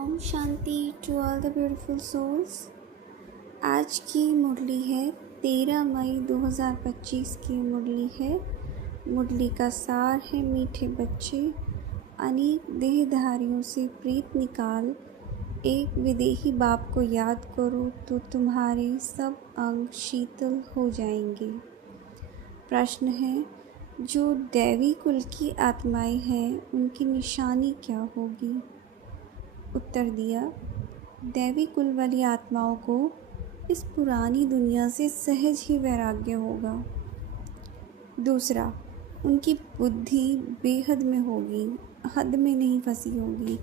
Om Shanti to all the beautiful souls. आज की मुरली है 13 मई 2025 की मुरली है। मुरली का सार है मीठे बच्चे, अनेक देहधारियों से प्रीत निकाल, एक विदेही बाप को याद करो तो तुम्हारे सब अंग शीतल हो जाएंगे। प्रश्न है, जो दैवी कुल की आत्माएं हैं उनकी निशानी क्या होगी? उत्तर दिया, दैवी कुल वाली आत्माओं को इस पुरानी दुनिया से सहज ही वैराग्य होगा। दूसरा, उनकी बुद्धि बेहद में होगी, हद में नहीं फंसी होगी।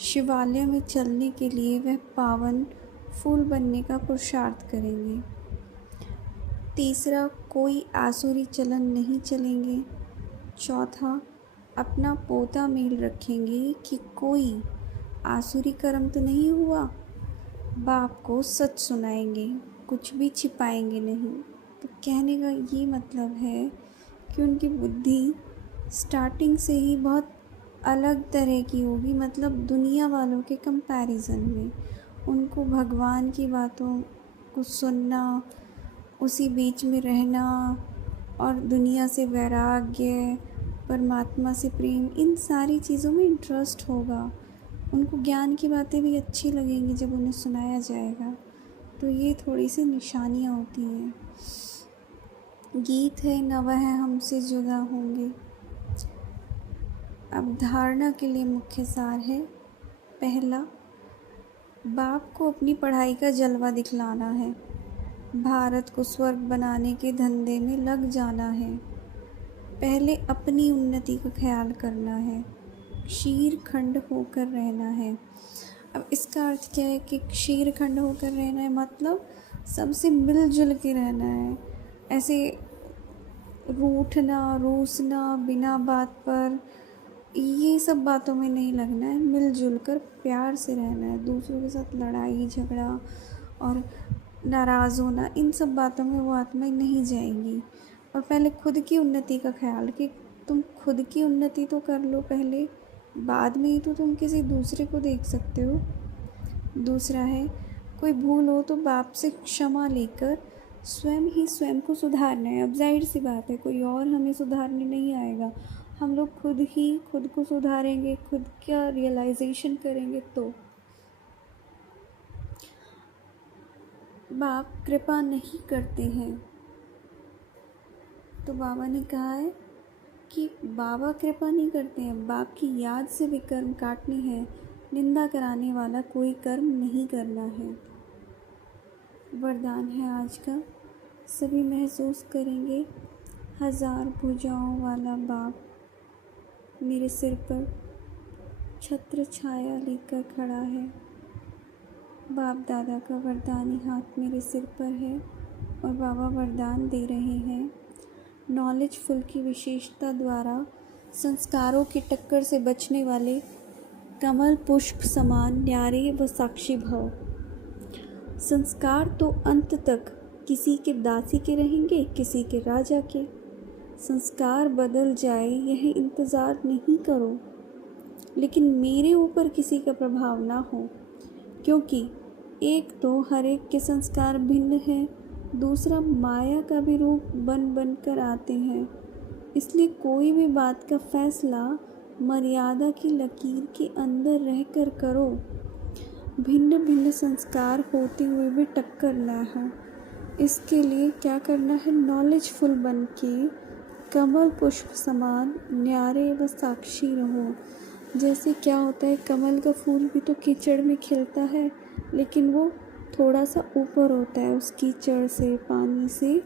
शिवालय में चलने के लिए वह पावन फूल बनने का पुरुषार्थ करेंगे। तीसरा, कोई आसुरी चलन नहीं चलेंगे। चौथा, अपना पोता मेल रखेंगे कि कोई आसुरी कर्म तो नहीं हुआ। बाप को सच सुनाएंगे, कुछ भी छिपाएंगे नहीं। तो कहने का ये मतलब है कि उनकी बुद्धि स्टार्टिंग से ही बहुत अलग तरह की होगी, मतलब दुनिया वालों के कंपैरिजन में। उनको भगवान की बातों को सुनना, उसी बीच में रहना और दुनिया से वैराग्य, परमात्मा से प्रेम, इन सारी चीज़ों में इंटरेस्ट होगा। उनको ज्ञान की बातें भी अच्छी लगेंगी जब उन्हें सुनाया जाएगा। तो ये थोड़ी सी निशानियाँ होती हैं। गीत है, न वह हमसे जुदा होंगे। अब धारणा के लिए मुख्य सार है। पहला, बाप को अपनी पढ़ाई का जलवा दिखलाना है। भारत को स्वर्ग बनाने के धंधे में लग जाना है। पहले अपनी उन्नति का ख्याल करना है, क्षीर खंड होकर रहना है। अब इसका अर्थ क्या है कि क्षीर खंड होकर रहना है, मतलब सबसे मिलजुल के रहना है। ऐसे रूठना, रूसना, बिना बात पर, ये सब बातों में नहीं लगना है। मिलजुल कर प्यार से रहना है। दूसरों के साथ लड़ाई झगड़ा और नाराज़ होना, इन सब बातों में वो आत्माएं नहीं जाएंगी। और पहले खुद की उन्नति का ख्याल कि तुम खुद की उन्नति तो कर लो पहले, बाद में ही तो तुम किसी दूसरे को देख सकते हो। दूसरा है, कोई भूल हो तो बाप से क्षमा लेकर स्वयं ही स्वयं को सुधारना है। अब जाहिर सी बात है, कोई और हमें सुधारने नहीं आएगा। हम लोग खुद ही खुद को सुधारेंगे, खुद का रियलाइजेशन करेंगे। तो बाप कृपा नहीं करते हैं। तो बाबा ने कहा है कि बाबा कृपा नहीं करते हैं, बाप की याद से भी कर्म काटनी है। निंदा कराने वाला कोई कर्म नहीं करना है। वरदान है आज का, सभी महसूस करेंगे 1000 भुजाओं वाला बाप मेरे सिर पर छत्र छाया लेकर खड़ा है। बाप दादा का वरदानी हाथ मेरे सिर पर है और बाबा वरदान दे रहे हैं। नॉलेजफुल की विशेषता द्वारा संस्कारों की टक्कर से बचने वाले कमल पुष्प समान न्यारे व साक्षी भव। संस्कार तो अंत तक किसी के दासी के रहेंगे, किसी के राजा के। संस्कार बदल जाए यह इंतज़ार नहीं करो, लेकिन मेरे ऊपर किसी का प्रभाव ना हो, क्योंकि एक तो हर एक के संस्कार भिन्न हैं, दूसरा माया का भी रूप बन बन कर आते हैं। इसलिए कोई भी बात का फैसला मर्यादा की लकीर के अंदर रहकर करो। भिन्न भिन्न संस्कार होते हुए भी टक्कर ना हो, इसके लिए क्या करना है? नॉलेजफुल बन के कमल पुष्प समान न्यारे व साक्षी रहो। जैसे क्या होता है, कमल का फूल भी तो कीचड़ में खिलता है, लेकिन वो थोड़ा सा ऊपर होता है, उस कीचड़ से, पानी से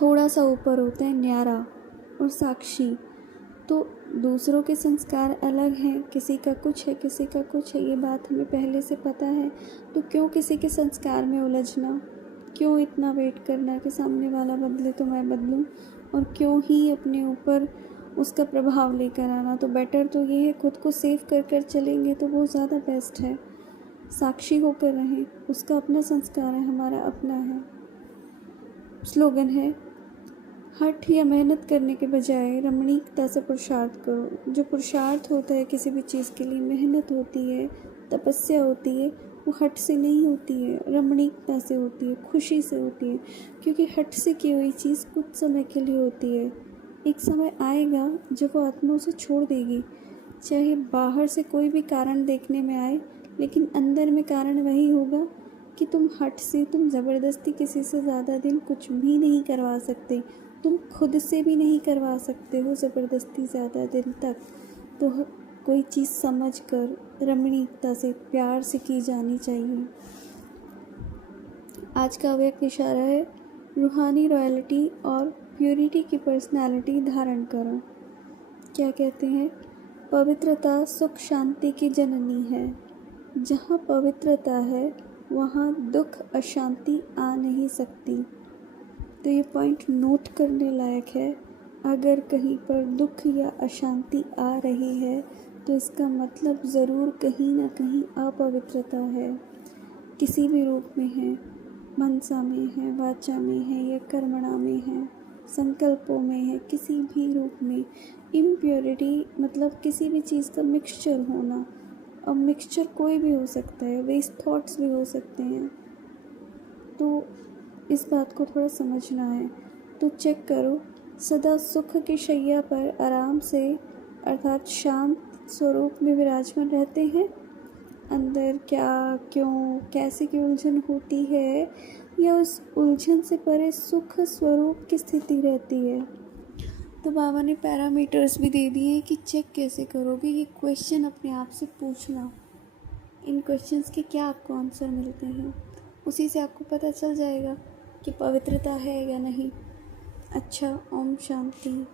थोड़ा सा ऊपर होता है, न्यारा और साक्षी। तो दूसरों के संस्कार अलग हैं, किसी का कुछ है, किसी का कुछ है, ये बात हमें पहले से पता है। तो क्यों किसी के संस्कार में उलझना, क्यों इतना वेट करना कि सामने वाला बदले तो मैं बदलूं, और क्यों ही अपने ऊपर उसका प्रभाव लेकर आना। तो बेटर तो ये है, खुद को सेव कर कर चलेंगे तो वो ज़्यादा बेस्ट है। साक्षी होकर रहें, उसका अपना संस्कार है, हमारा अपना है। स्लोगन है, हठ या मेहनत करने के बजाय रमणीकता से पुरुषार्थ करो। जो पुरुषार्थ होता है किसी भी चीज़ के लिए, मेहनत होती है, तपस्या होती है, वो हठ से नहीं होती है, रमणीकता से होती है, खुशी से होती है। क्योंकि हठ से की हुई चीज़ कुछ समय के लिए होती है। एक समय आएगा जब वो आत्मा उसे छोड़ देगी। चाहे बाहर से कोई भी कारण देखने में आए, लेकिन अंदर में कारण वही होगा कि तुम हठ से, तुम ज़बरदस्ती किसी से ज़्यादा दिन कुछ भी नहीं करवा सकते। तुम खुद से भी नहीं करवा सकते हो ज़बरदस्ती ज़्यादा दिन तक। तो कोई चीज़ समझ कर, रमणीकता से, प्यार से की जानी चाहिए। आज का अव्यक्त इशारा है, रूहानी रॉयल्टी और प्योरिटी की पर्सनालिटी धारण करो। क्या कहते हैं? पवित्रता सुख शांति की जननी है। जहाँ पवित्रता है वहाँ दुख अशांति आ नहीं सकती। तो ये पॉइंट नोट करने लायक है। अगर कहीं पर दुख या अशांति आ रही है तो इसका मतलब ज़रूर कहीं ना कहीं अपवित्रता है, किसी भी रूप में है। मनसा में है, वाचा में है या कर्मणा में है, संकल्पों में है, किसी भी रूप में। इम्प्योरिटी मतलब किसी भी चीज़ का मिक्सचर होना। अब मिक्सचर कोई भी हो सकता है, वेस्ट थॉट्स भी हो सकते हैं। तो इस बात को थोड़ा समझना है। तो चेक करो, सदा सुख की शैया पर आराम से अर्थात शांत स्वरूप में विराजमान रहते हैं। अंदर क्या, क्यों, कैसे की उलझन होती है, या उस उलझन से परे सुख स्वरूप की स्थिति रहती है। तो बाबा ने पैरामीटर्स भी दे दिए कि चेक कैसे करोगे। ये क्वेश्चन अपने आप से पूछना, इन क्वेश्चंस के क्या आपको आंसर मिलते हैं, उसी से आपको पता चल जाएगा कि पवित्रता है या नहीं। अच्छा, ओम शांति।